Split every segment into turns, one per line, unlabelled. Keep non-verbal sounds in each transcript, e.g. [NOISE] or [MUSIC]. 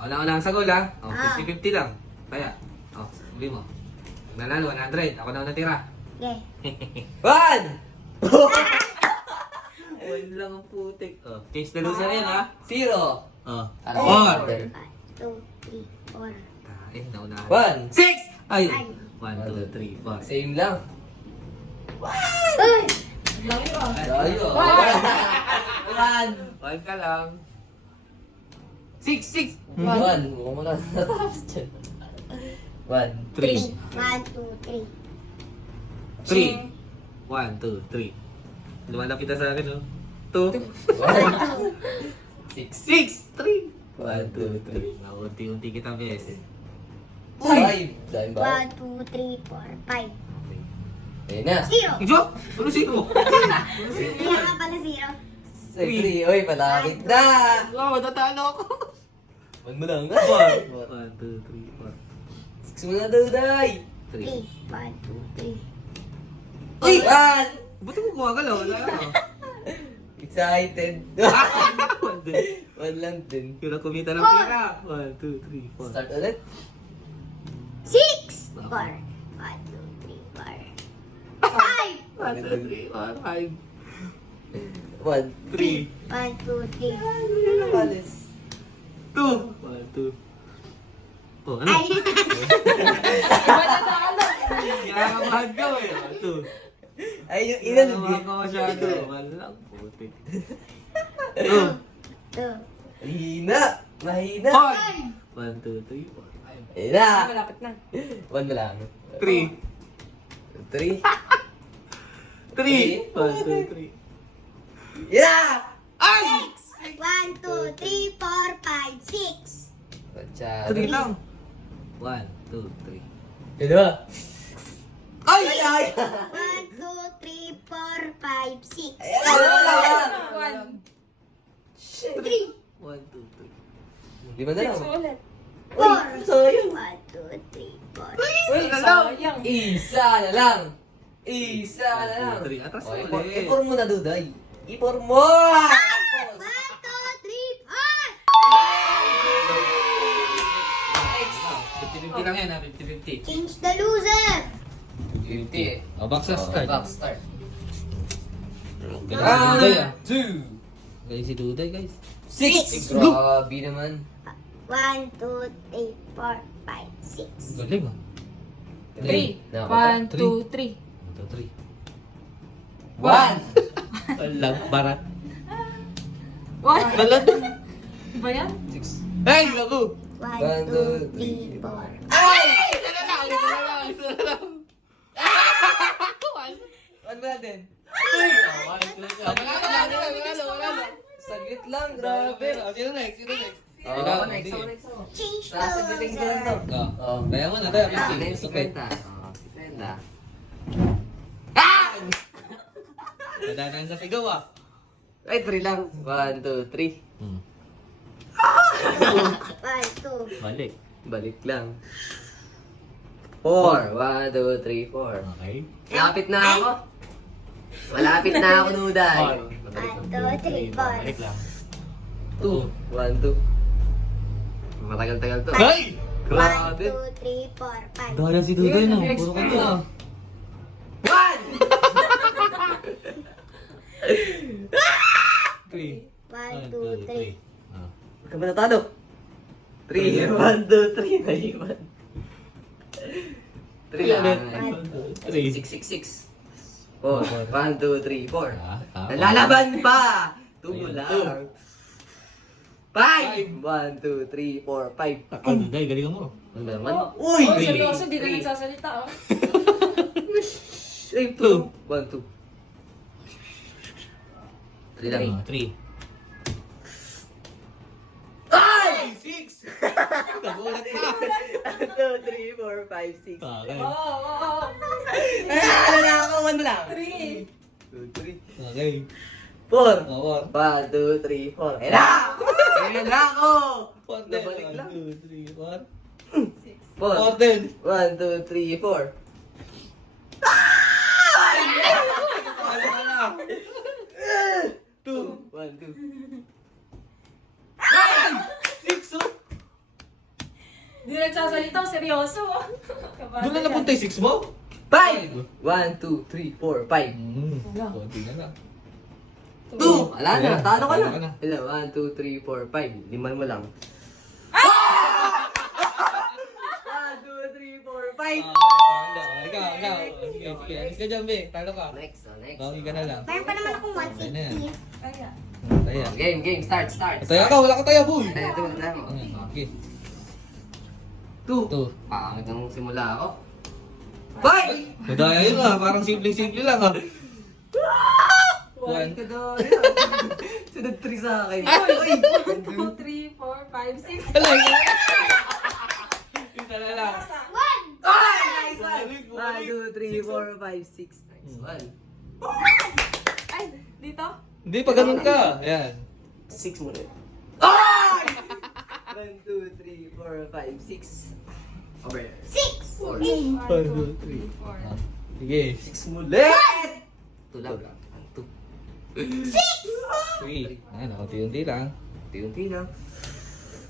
O, nauna ang sagol ha. O,
Ah.
50-50 lang. Kaya, o, sabi mo. Nanalo, 100. Ako [LAUGHS] [LAUGHS] na unang tira.
Okay.
One!
One lang ang putik. O, change the loser yan ha.
Zero!
O,
Ano?
four.
One.
One, two, three, four.
Tain, naunahan.
One!
Six! Ay!
Ay.
One, two, three, four.
Same lang.
Uy!
Tayo. One!
One ka lang. Six, six!
One. Mukhang mo na natapos [LAUGHS] dyan. One.
Three.
One, two, three.
Three. One, two, three. Lumalapit na sa akin, no? Two.
One. [LAUGHS] Six.
Six! Three.
One, two, three.
Unti-unti kita, bes.
Five. Dahil ba?
One, two, three, four, five.
Ayun na.
Zero!
Ijo! Ano sino?
Kaya [LAUGHS] nga pala zero.
Say three. Uy, palapit na.
Oh, matatalo ako.
One mo lang.
One. One, two, three, four.
Six mo na daw, Day.
Three.
Three. One, two, three.
Uy! One!
Ba't mo gumagalaw? Wala ako. [LAUGHS]
Excited.
One, two.
One lang din.
Yun ang kumita ng pira. One, two, three, four.
Start ulit.
Six! Four. One, two, three, four. [LAUGHS] Five!
One, two, three, four, five.
One.
Three.
One, two, three.
Alis.
Two. One, two. Oh, ano?
Ay!
Kinakabahan ka eh. One, two.
Ay, yung ina na
Kinakabahan ka masyado. Walang puti. Two.
Two.
Mahina. Mahina.
Four. One, two, three, four, five.
Ayun na.
Malapit na.
One mo lang.
Three.
Three.
Three. One, two, three.
Yeah!
Ay!
One, two, three, four, five, six.
Masyado.
Three lang. One, two, three.
Yun ba?
Ay!
Ay!
One, two, three, four, five, six.
Ano lang?
One.
Three.
One, two, three.
Lima na
Six
lang.
ulit.
Four.
sayang.
One, two, three, four.
Uy, sayang.
Isa na lang. Isa na lang.
One, two, three. Atras ulit.
Ipor mo na, Duday. Ipor mo!
One, two, three, four.
50-50 lang yan ha, 50-50.
Change the loser.
50.
O, box na start.
Back start.
Galing si Duday ah.
two,
Galing si Duday guys.
six. Grabe naman.
One, two, three, four, five, six.
Galing ah.
Three.
Na,
One, two, three.
One, two, three.
One.
Walang barat.
One.
Balat.
Ba yan?
Six.
Ay, lago!
One, two, three, four.
Ay! Isa na lang! Isa na lang! Isa na lang!
One mo lang din.
One, two, three. Wala na, wala na, wala na, wala na.
Saglit lang, grabe.
Ah, Sino next? Sino next?
Oh,
Ikaw,
next.
Change the
Nasa giting ko lang to.
Oh. Kaya mo na tayo.
Ah,
Okay.
si Kwenta. Oh,
Nadaan sa sigaw ah.
Ay, three lang. One, two, three.
Hmm.
One, two.
Balik.
Balik lang. Four. One, two, three, four.
Okay.
Malapit na ako. Malapit na ako, Nuday.
Four.
One, two, three, four.
Balik lang.
Two. One, two. Matagal-tagal to.
Hey!
One,
Grabe.
two, three, four, five.
Dahil si Duday no. Puro ka to. Three.
One, two, three.
Huwag ka ba natalo? Three. [LAUGHS] One, two, three. Naiwan. Three lang.
Two, three.
Six, six, six. Four. One, two, three, four.
Ah.
Nalalaban pa!
Ayun,
lang. Five! One, two, three, four, five.
Ako, Duday, galingan mo.
Ano naman?
Oh,
Uy!
oh,
Three.
seryoso, di na
Three.
nagsasalita, oh. [LAUGHS]
Ay, two. One, two. Three lang.
oh, Three.
Ay!
Six! [LAUGHS] Nagulat ka.
2, 3, 4, 5, 6.
Bakit?
Oo, oo, oo.
Ano na ako? One lang.
Three.
2, 3,
Okay.
4.
Oo.
1, 2, 3, 4. Ayan na! Ayan na ako!
Four din.
Nabalik
One,
lang.
two, three, four.
Six.
Four
4. din. 1,
2, 3, 4.
Two. One, two.
Six, oh!
Hindi nagsasalita, seryoso.
Doon na napunta yung 6 mo?
Five! One, two, three, four, five.
Hmm.
Wala.
Konti na lang.
Two! Wala na,
Ayan,
talo ka
talo
na.
ka na.
Ilan? One, two, three, four, five. Liman mo lang. One, two, three, four, five!
Ah, ikaw, ikaw. Ikaw, ikaw. Alis ka dyan, Be. Talo ka.
Next, oh, next.
Bawagi ka na lang.
Meron pa naman akong
Ano yan?
150.
Kaya.
Taya.
Game, game, start, start.
Taya ka, wala ka taya, boy.
Ay, ito na.
Ayan, Okay.
Two.
Two.
Pangit nung simula ako. Five!
Madaya yun ah, parang simple-simple lang ah.
One
One.
ka daw. [LAUGHS] Sunod three sa akin.
Uy! 1, 2, 3, 4, 5, 6.
Alay! Isa na lang.
One!
Ay! Nice one! One, two, three, four, five, six. Nice one.
Ay, dito?
Hindi, pa ganun ka. Ayan.
Six muna. Ay! [LAUGHS] One, two, three, four, five, six. Over.
Six!
Four.
Eight!
1, 2, 3, 4.
Ah, Sige.
Six mulit! Ito lang. Two.
Six!
Three. Ayan, unti-unti lang.
Unti-unti lang.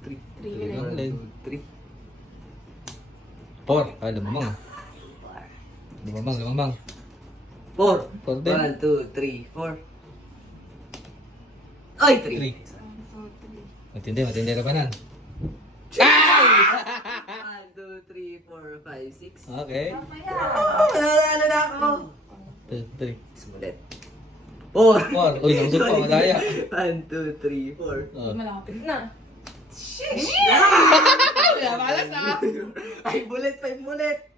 Three.
Three
ulit.
One, two, three.
Four. Ay, lumamang. Lumamang, lumamang.
Four.
Four din.
One, two, three, four. Ay, three.
Three. Matindi, matindi ka pa nan.
One, two, three, four, five, six.
Okay.
Oh, ano na ako?
Two, three.
Six ulit. Four.
Four. Uy, nausot pa, madaya.
One, two, three, four.
Oh.
Malapit na.
Kaya [LAUGHS] malas na.
Five bullet, five bullet.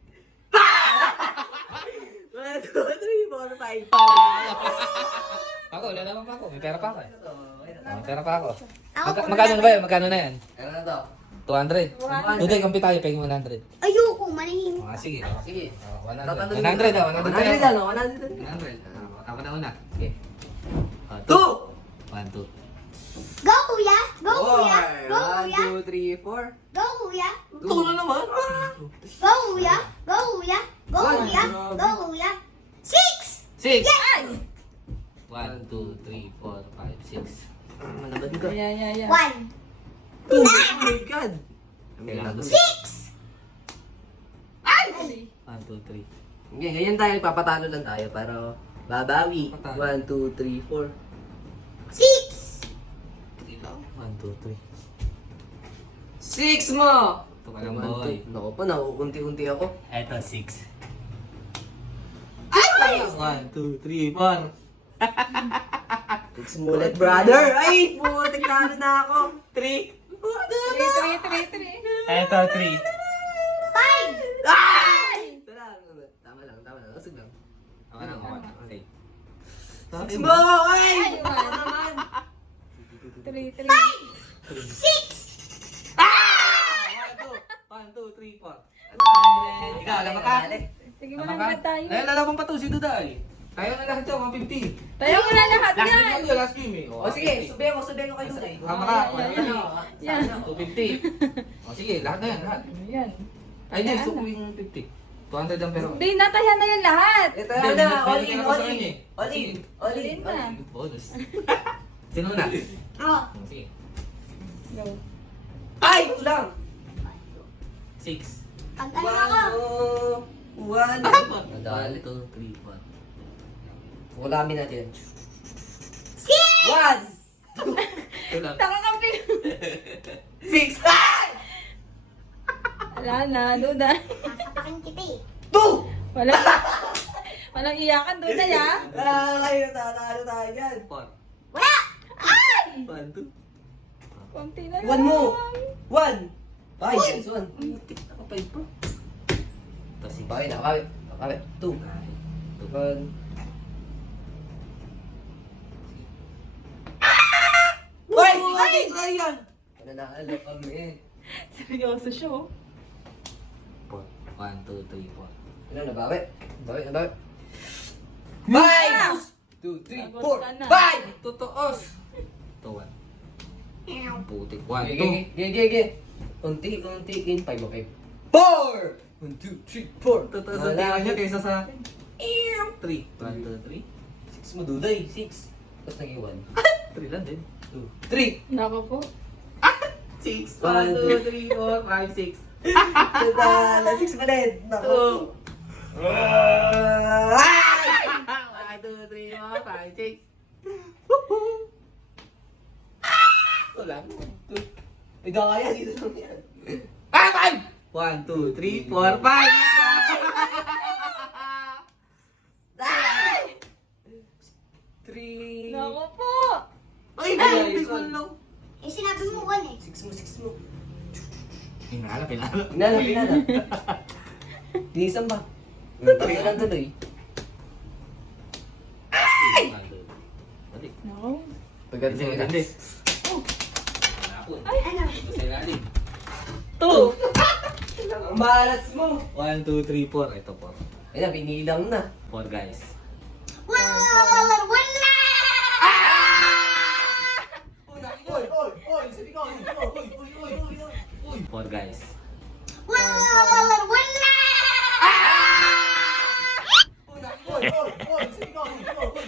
One, two, three, four, five.
Ako, wala naman pa ako. May pera pa ako eh. Oh, May pera pa ako.
Po
magkano na ba yun? Magkano na yan?
Ano na to?
200. Hindi, kampi tayo. Pegin 100.
Ayoko, manahimik.
Ah, sige. oh.
Sige.
Oh, 100.
Tatanungin
100
ko.
ah, 100
100
tayo.
ano? 100.
100. Ah, Ako na una. Sige. Ah,
Two.
1, 2.
Go, kuya! Go,
Four.
kuya! Go,
One,
kuya!
two, three, four.
Go, kuya!
Two na naman.
Go, kuya! Go, kuya! Go,
One.
kuya! Go, kuya! Six!
6.
Yes!
1, 2, 3, 4, 5, 6.
Malabad ka.
Yeah, yeah, yeah.
One!
Two. Oh my God.
Kailangan doon.
Six!
1, 2, 3.
Okay, ganyan tayo. Papatalo lang tayo para babawi.
Patalo.
One, two, three, four.
Six!
3 lang. 1, 2, 3.
Six mo!
Ito ka lang,
One,
boy.
two. Naku po, nauunti-unti ako.
Eto, 6. Ay! 1, 2, 3, 4.
Six mullet, brother! Ay! Putik na na ako!
3.
3, 3, 3, 3.
Eto, 3.
Five!
Ay! Tara, tama lang, tama lang. Usog lang.
Ako na, ako na. Okay.
Six mo! Ay!
Ay,
Baka
one.
naman!
3, 3.
Six!
1, 2, 3, 4. Ikaw, alam ka?
Sige, tayo.
Eh, lalaban pa to si Duday. Tayo na lahat to, mga 50.
Tayo mo na lahat
Last
yan.
game yun, last game eh.
O sige, subi ako, subi ako kayo eh.
Tama ka.
Yan, yan, yan. Yan.
250. O sige, lahat na yan, lahat.
Yan.
Ay, hindi, gusto ko yung 50. 200 lang pero.
Hindi, natayan na yan lahat.
Ito
Hindi,
na,
may-
all
may
in, all in.
eh.
All in, all in,
All in na.
in.
Bonus. Sino na?
Oh,
O, Sige.
Go.
Ay! Ito lang!
6.
pag ano ako?
One,
Ano
one.
ba?
Madali.
2, 3, 4.
Ulamin natin.
Six!
One!
Ito lang.
Nakakampi.
Six! Ay!
Wala na, duda.
Sasapakin kita eh.
Two!
Wala. Walang iyakan, duda ya.
Ah, kayo tatalo tayo dyan.
4.
Wala! Ay!
1, 2.
Kunti na lang.
One mo! One! Five, yes, one. Tik na ka, five pa.
Ito, 6.
Bakit na, bakit? Bakit? Two. One. Uy! Ay! Ay! yan! Nanalo kami.
Seryoso siya, oh.
4. 1, 2, 3, 4.
Ano, nabawi? Nabawi, nabawi. Five! Two, three,
Tapos
four, five!
Totoos. Ito, 1. Putik. 1,
Gige,
2.
gige, gige. Unti, unti, in. Five, okay. Four! One, two, three, four. Wala.
ang niya kaysa sa akin. 3. 1, 2, 3.
Six mo, duday. Six. Tapos naging one.
3 lang din.
Two, three.
Nako po.
6.
One,
1, 2, 3, 4, 5, 6.
Sandala, six pa rin. Naku. Ah! Ay!
One, two, three, four, five, six.
Ito lang. May kaya dito lang yan.
Ah, five! One, two, three, four, five! [LAUGHS]
Three.
Naku po!
Ay,
Ay,
ay,
lang.
Eh, sinabi mo one eh.
Six mo, six mo.
Pinala, pinala.
Pinala, pinala. Tinisan ba? Tuloy lang tuloy.
Two. Dali.
Naku.
Pagkat.
Ay, ano?
Ilalim.
Two.
Ang balats mo.
One, two, three, four. Ito po.
Ayun, pinilang na.
Four guys.
Wala! Wala!
Oy, oy, oy, ko, oy, oy, oy, oy, oy, oy.
Four guys.
Wala! Wala!
Oy, oy, oy, oy, oy.